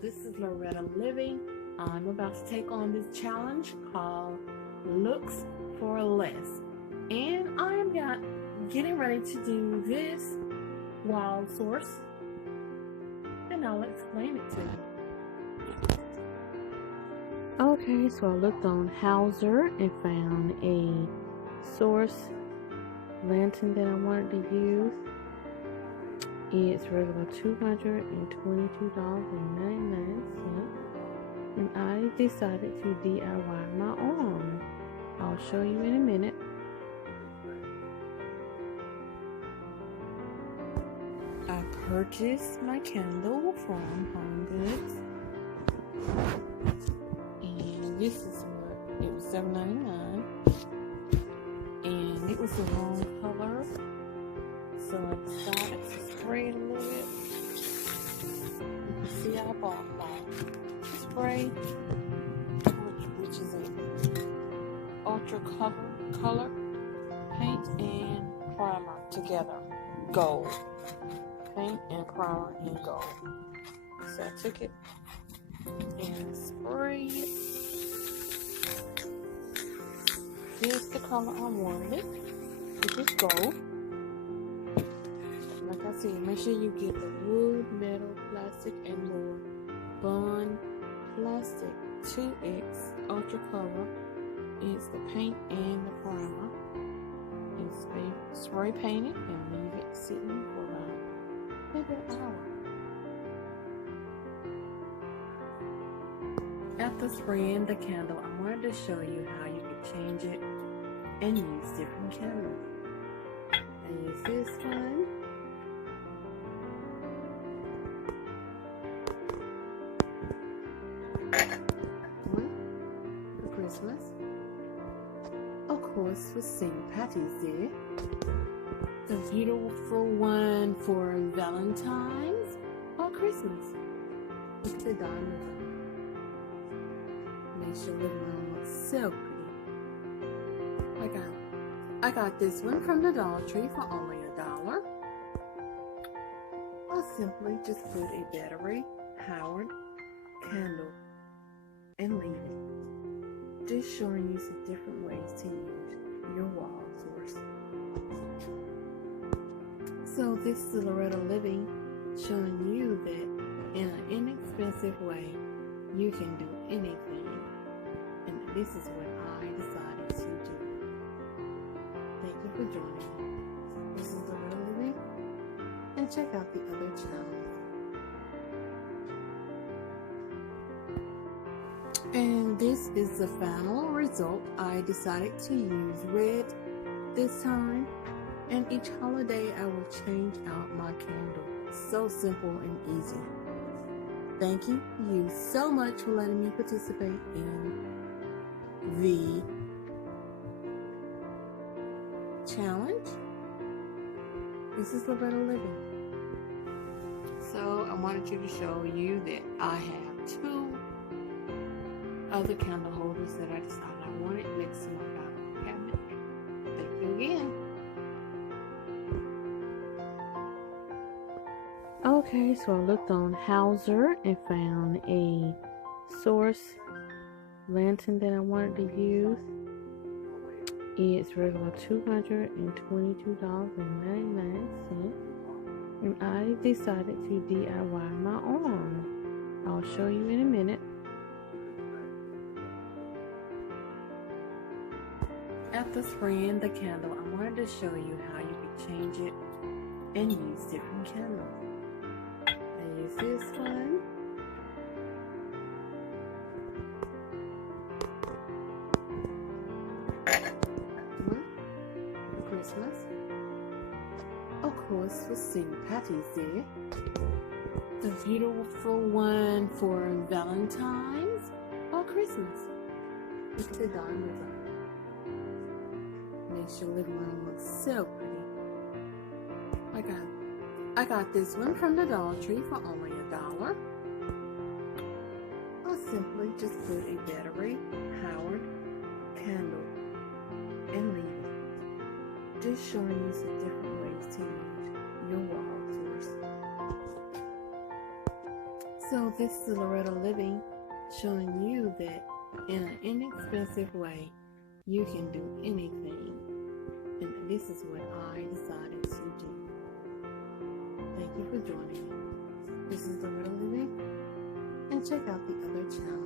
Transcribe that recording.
this is Loretta Living. I'm about to take on this challenge called Looks for Less. And I am getting ready to do this wild source. And I'll explain it to you. Okay, so I looked on Hauser and found a source lantern that I wanted to use. It's regular $222.99, and I decided to DIY my own. I'll show you in a minute. I purchased my candle from Home Goods, and this is what it was, $7.99, and it was the wrong color. So I decided to spray it a little bit. You can see I bought my spray, which is an ultra color paint and primer together. Gold. Paint and primer in gold. So I took it and sprayed it. Here's the color I wanted, which is gold. Like I said, make sure you get the wood, metal, plastic, and more Bond Plastic 2X Ultra Cover. It's the paint and the primer. It's spray painted and leave it sitting for about maybe an hour. After spraying the candle, I wanted to show you how you can change it and use different candles. I use this one. For Christmas, of course, for St. Patty's Day, the beautiful one for Valentine's or Christmas. Look at the diamonds on it. Makes your living room look so pretty. I got this one from the Dollar Tree for only $1. I'll simply just put a battery powered candle and leave it. Just showing you some different ways to use your wall source. So this is Loretta Living, showing you that in an inexpensive way you can do anything, and this is what I decided to do. Thank you for joining me. This is Loretta Living, and check out the other channels. And this is the final result. I decided to use red this time, and each holiday I will change out my candle. So simple and easy. Thank you so much for letting me participate in the challenge. This is Loretta Living. So I wanted you to show you that I have two other candle holders that I decided I wanted next to my cabinet. Thank you again. Okay, so I looked on Hauser and found a source lantern that I wanted to use. It's regular $222.99, and I decided to DIY my own. I'll show you in a minute. After spraying the candle, I wanted to show you how you can change it and use different candles. I use this one. For Christmas. Of course, for St. Patty's Day. The beautiful one for Valentine's or Christmas. Look at the diamonds on it. Makes your living room look so pretty. I got this one from the Dollar Tree for only $1. I'll simply just put a battery powered candle and leave it. Just showing you some different ways to use your wall source. So this is Loretta Living, showing you that in an inexpensive way, you can do anything. And this is what I decided to do. Thank you for joining me. This is Loretta Living, and check out the other channel.